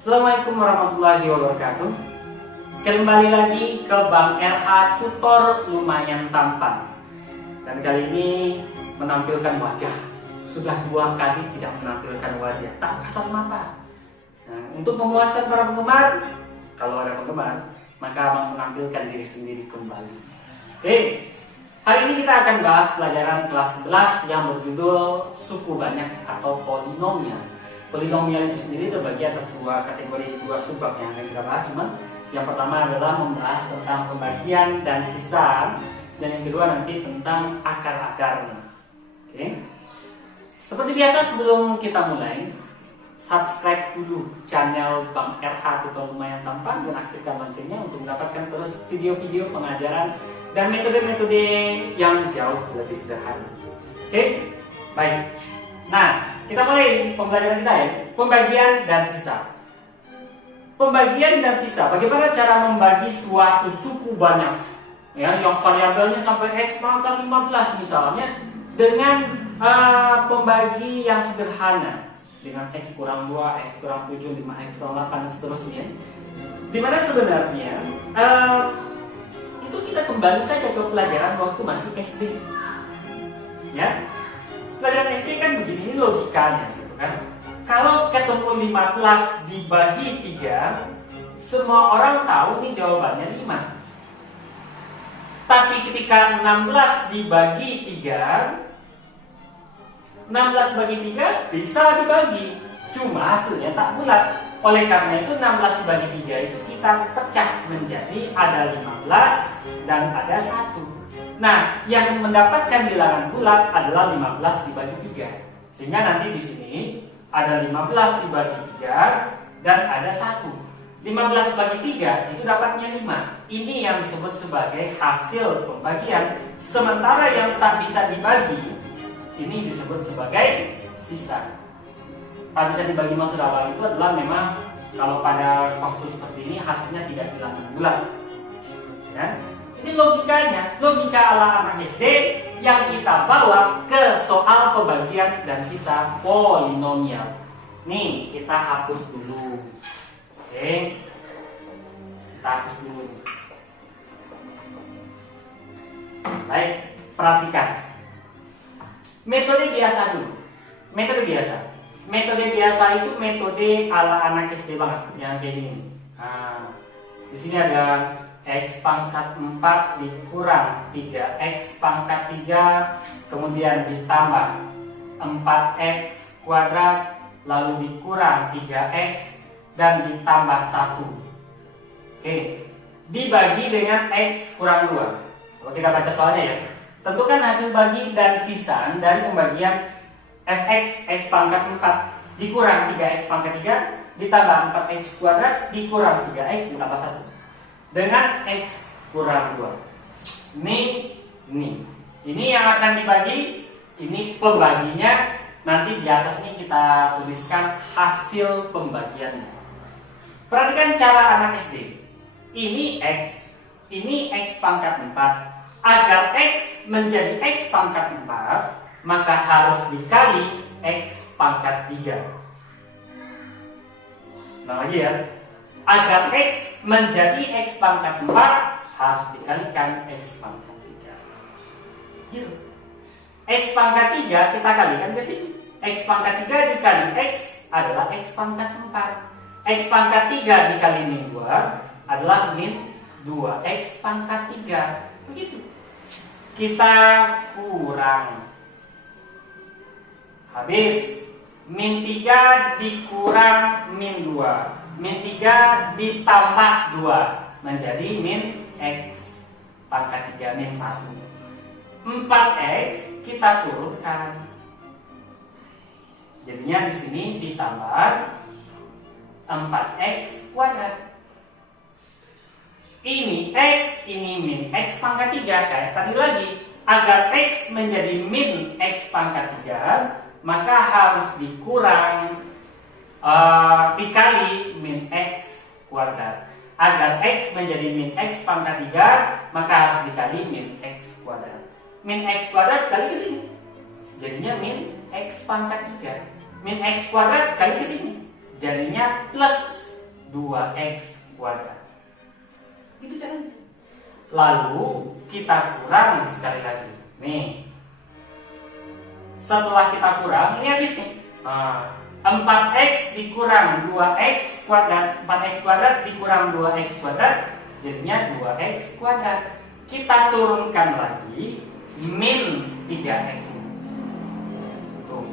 Assalamualaikum warahmatullahi wabarakatuh. Kembali lagi ke Bang RH Tutor Lumayan Tampan. Dan kali ini menampilkan wajah. Sudah 2 kali tidak menampilkan wajah, tak kasat mata. Nah, untuk memuaskan para penggemar, kalau ada penggemar, maka Abang menampilkan diri sendiri kembali. Oke, hari ini kita akan bahas pelajaran kelas 11 yang berjudul suku banyak atau polinomial. Polinomial itu sendiri terbagi atas 2 kategori, 2 subbab yang akan kita bahas, teman. Yang pertama adalah membahas tentang pembagian dan sisa, dan yang kedua nanti tentang akar-akarnya. Oke. Seperti biasa, sebelum kita mulai, subscribe dulu channel Bang RH Tutor Lumayan Tampan dan aktifkan loncengnya untuk mendapatkan terus video-video pengajaran dan metode-metode yang jauh lebih sederhana. Oke, baik. Nah, kita mulai pembelajaran kita ya, pembagian dan sisa. Pembagian dan sisa, bagaimana cara membagi suatu suku banyak ya, yang variabelnya sampai X pangkat 15 misalnya, dengan pembagi yang sederhana, dengan X kurang 2, X kurang 7, 5X kurang 8 dan seterusnya. Dimana sebenarnya itu kita kembali saja ke pelajaran waktu masih SD ya. Pelajaran SD kan begini, ini logikanya gitu kan. Kalau ketemu 15 dibagi 3, semua orang tahu nih jawabannya 5. Tapi ketika 16 dibagi 3, 16 bagi 3 bisa dibagi, cuma hasilnya tak bulat. Oleh karena itu 16 dibagi 3 itu kita pecah menjadi ada 15 dan ada 1. Nah, yang mendapatkan bilangan bulat adalah 15 dibagi 3. Sehingga nanti di sini ada 15 dibagi 3 dan ada 1. 15 bagi 3 itu dapatnya 5. Ini yang disebut sebagai hasil pembagian. Sementara yang tak bisa dibagi, ini disebut sebagai sisa. Tak bisa dibagi maksud awal itu adalah memang kalau pada kasus seperti ini hasilnya tidak bilangan bulat ya. Ini logikanya, logika ala anak SD yang kita bawa ke soal pembagian dan sisa polinomial. Nih, kita hapus dulu. Oke. Kita hapus dulu. Baik, perhatikan. Metode biasa dulu. Metode biasa. Metode biasa itu metode ala anak SD banget, yang kayak gini. Nah, di sini ada X pangkat 4 dikurang 3X pangkat 3, kemudian ditambah 4X kuadrat, lalu dikurang 3X, dan ditambah 1. Oke, dibagi dengan X kurang 2. Kalau kita baca soalnya ya, tentukan hasil bagi dan sisa dari pembagian Fx X pangkat 4 dikurang 3X pangkat 3, ditambah 4X kuadrat, dikurang 3X, ditambah 1. Dengan X kurang 2. Ini yang akan dibagi. Ini pembaginya. Nanti di atas ini kita tuliskan hasil pembagiannya. Perhatikan cara anak SD. Ini X, ini X pangkat 4. Agar X menjadi X pangkat 4, maka harus dikali X pangkat 3. Nah lagi ya, agar X menjadi X pangkat 4 harus dikalikan X pangkat 3. Gitu. X pangkat 3 kita kalikan ke sini. X pangkat 3 dikali X adalah X pangkat 4. X pangkat 3 dikali min 2 adalah min 2X pangkat 3. Begitu. Kita kurang. Habis. Min 3 dikurang min 2. Min 3 ditambah 2 menjadi min X pangkat 3 min 1. 4X kita turunkan. Jadinya di sini ditambah 4X kuadrat. Ini X, ini min X pangkat 3 kayak tadi lagi. Agar X menjadi min X pangkat 3, maka harus dikurang dikali min X kuadrat. Agar X menjadi min X pangkat 3, maka harus dikali min X kuadrat. Min X kuadrat kali ke sini, jadinya min X pangkat 3. Min X kuadrat kali ke sini, jadinya plus 2x kuadrat. Itu caranya. Lalu kita kurang sekali lagi. Nih. Setelah kita kurang, ini habis nih. 4x dikurang 2x kuadrat, 4x kuadrat dikurang 2x kuadrat, jadinya 2x kuadrat. Kita turunkan lagi min 3x. Tuh.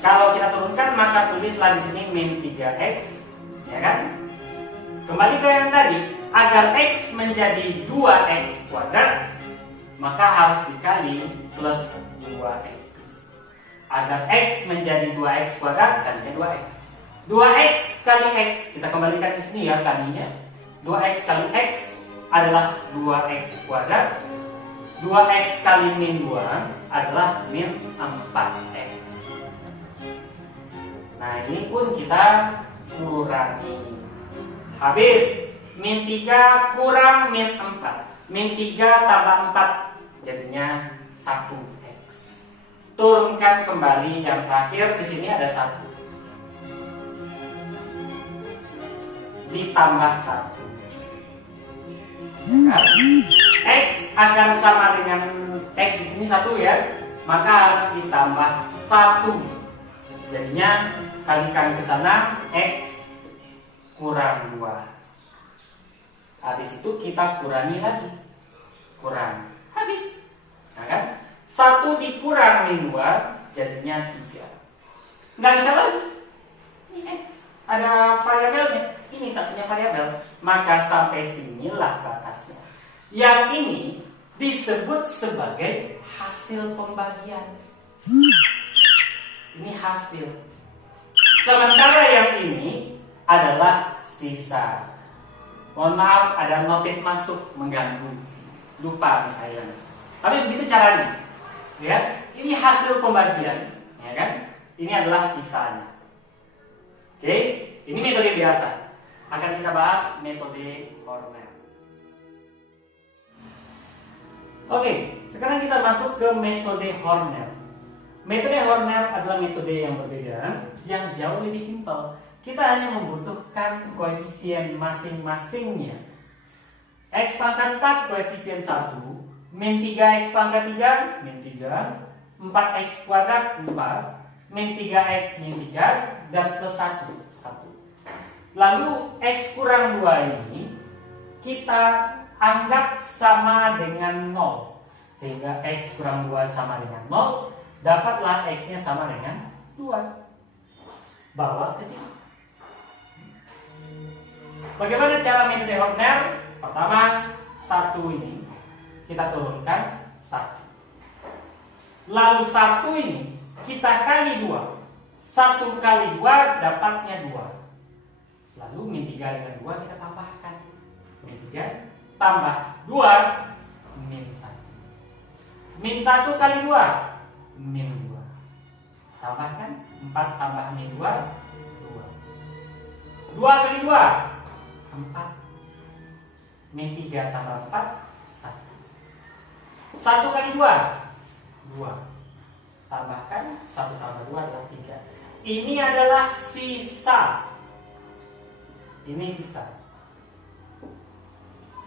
Kalau kita turunkan maka tulislah di sini min 3x, ya kan? Kembali ke yang tadi, agar x menjadi 2x kuadrat, maka harus dikali plus 2x. Agar x menjadi 2x kuadrat, kalinya 2x. 2x kali x, kita kembalikan ke sini ya kalinya. 2x kali x adalah 2x kuadrat. 2x kali min 2 adalah min 4x. Nah ini pun kita kurangi. Habis, min 3 kurang min 4. Min 3 tambah 4, jadinya 1x. Turunkan kembali yang terakhir, di sini ada 1. Ditambah 1. Ya kan? X agar sama dengan X di sini 1 ya, maka harus ditambah 1. Jadinya kalikan ke sana, X kurang 2. Habis itu kita kurangi lagi. Kurang. Habis. Nah kan? 1 dikurang min 2 jadinya 3. Nggak bisa lagi. Ini X. Ada variabelnya. Ini tak punya variabel. Maka sampai sinilah batasnya. Yang ini disebut sebagai hasil pembagian. Ini hasil. Sementara yang ini adalah sisa. Mohon maaf ada notif masuk mengganggu. Lupa saya. Tapi begitu caranya. Ya, ini hasil pembagian, ya kan? Ini adalah sisanya. Oke, ini metode biasa. Akan kita bahas metode Horner. Oke, sekarang kita masuk ke metode Horner. Metode Horner adalah metode yang berbeda, yang jauh lebih simpel. Kita hanya membutuhkan koefisien masing-masingnya. X pangkat 4 koefisien 1, min 3x pangkat 3, min 3, 4x kuadrat 4, min 3x min 3, dan plus 1, 1. Lalu x kurang 2 ini kita anggap sama dengan 0. Sehingga x kurang 2 sama dengan 0, dapatlah x-nya sama dengan 2. Bawa ke sini. Bagaimana cara metode Horner? Pertama, 1 ini kita turunkan 1. Lalu 1 ini kita kali 2. 1 kali 2 dapatnya 2. Lalu min 3 dengan 2 kita tambahkan. Min 3 tambah 2 min 1. Min 1 kali 2 min 2. Tambahkan 4 tambah min 2 2. 2 kali 2 4. Min 3 tambah 4 1. 1 kali 2 2. Tambahkan 1 tambah 2 adalah 3. Ini adalah sisa. Ini sisa.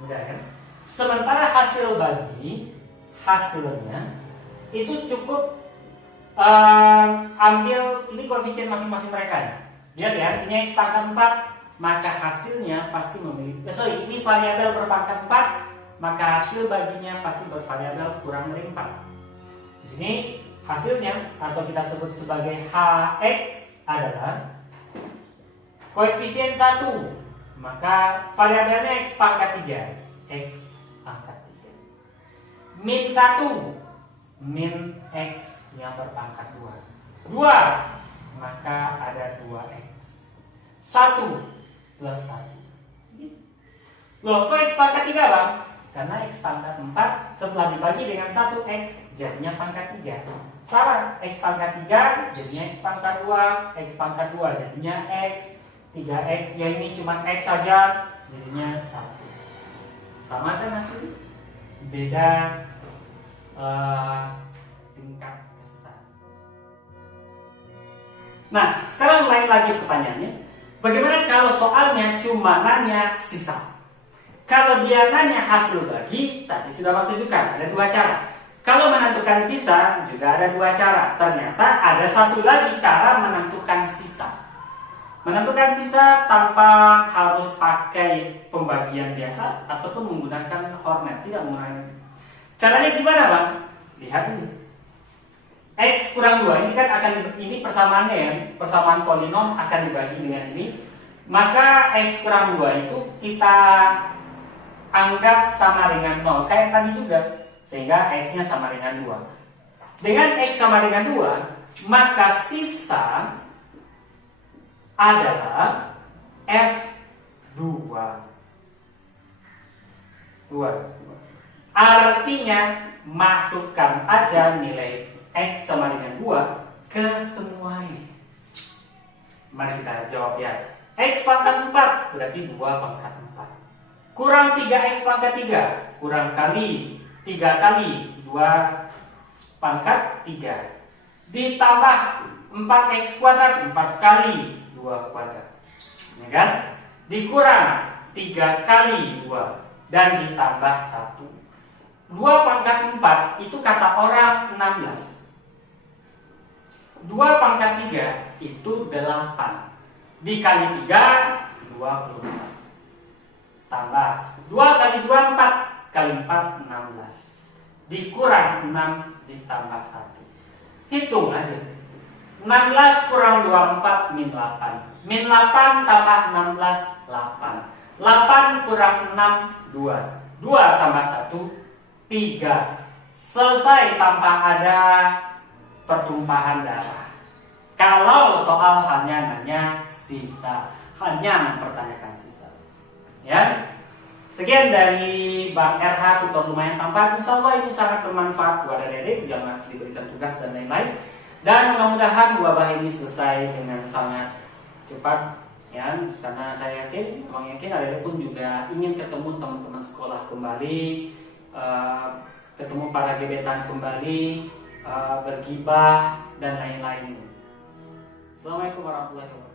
Mudah kan? Sementara hasil bagi, hasilnya itu cukup ambil ini koefisien masing-masing mereka. Lihat ya, ini x pangkat 4, maka hasilnya pasti memiliki ini variabel berpangkat 4, maka hasil baginya pasti bervariabel kurang dari 4. Di sini hasilnya atau kita sebut sebagai hx adalah koefisien 1, maka variabelnya x pangkat 3, x pangkat 3. Min 1, min x yang berpangkat 2. 2, maka ada 2x. 1 plus 1. Loh, kok x pangkat 3 bang? Karena x pangkat 4 setelah dibagi dengan 1x jadinya pangkat 3. Salah, x pangkat 3 jadinya x pangkat 2, x pangkat 2 jadinya x, 3x, ya ini cuma x saja jadinya 1. Sama kan hasilnya? Beda tingkat kesesatan. Nah, sekarang lain lagi pertanyaannya. Bagaimana kalau soalnya cuma nanya sisa? Kalau dia nanya hasil bagi, tadi sudah Bang tunjukkan, ada dua cara. Kalau menentukan sisa, juga ada dua cara. Ternyata ada satu lagi cara menentukan sisa. Menentukan sisa tanpa harus pakai pembagian biasa ataupun menggunakan Hornet, tidak menggunakan. Caranya gimana Bang? Lihat ini. X kurang 2, ini persamaannya ya, persamaan polinom akan dibagi dengan ini. Maka X kurang 2 itu kita anggap sama dengan 0, kayak tadi juga. Sehingga X-nya sama dengan 2. Dengan X sama dengan 2, maka sisa adalah F2. Artinya, masukkan aja nilai X sama dengan 2 ke semuanya. Mari kita jawab ya. X pangkat 4 berarti 2 pangkat 4. Kurang 3X pangkat 3. Kurang kali 3 kali 2 pangkat 3. Ditambah 4X kuadrat 4 kali 2 kuadrat. Ya kan? Dikurang 3 kali 2 dan ditambah 1. 2 pangkat 4 itu kata orang 16. 2 pangkat 3 itu 8. Dikali 3, 24. Tambah 2 kali 2, 4. Kali 4, 16. Dikurang 6 ditambah 1. Hitung aja. 16 kurang 24 min 8. Min 8 tambah 16, 8. 8 kurang 6, 2. 2 tambah 1, 3. Selesai tanpa ada pertumpahan darah. Kalau soal hanya nanya sisa, hanya mempertanyakan sisa. Ya. Sekian dari Bang RH tutor lumayan tampan. Insya Allah ini sangat bermanfaat buat adik-adik, jangan diberikan tugas dan lain-lain. Dan mudah-mudahan wabah ini selesai dengan sangat cepat, ya. Karena saya yakin, memang yakin adik-adik pun juga ingin ketemu teman-teman sekolah kembali, ketemu para gebetan kembali, bergibah dan lain-lain. Assalamualaikum warahmatullahi wabarakatuh.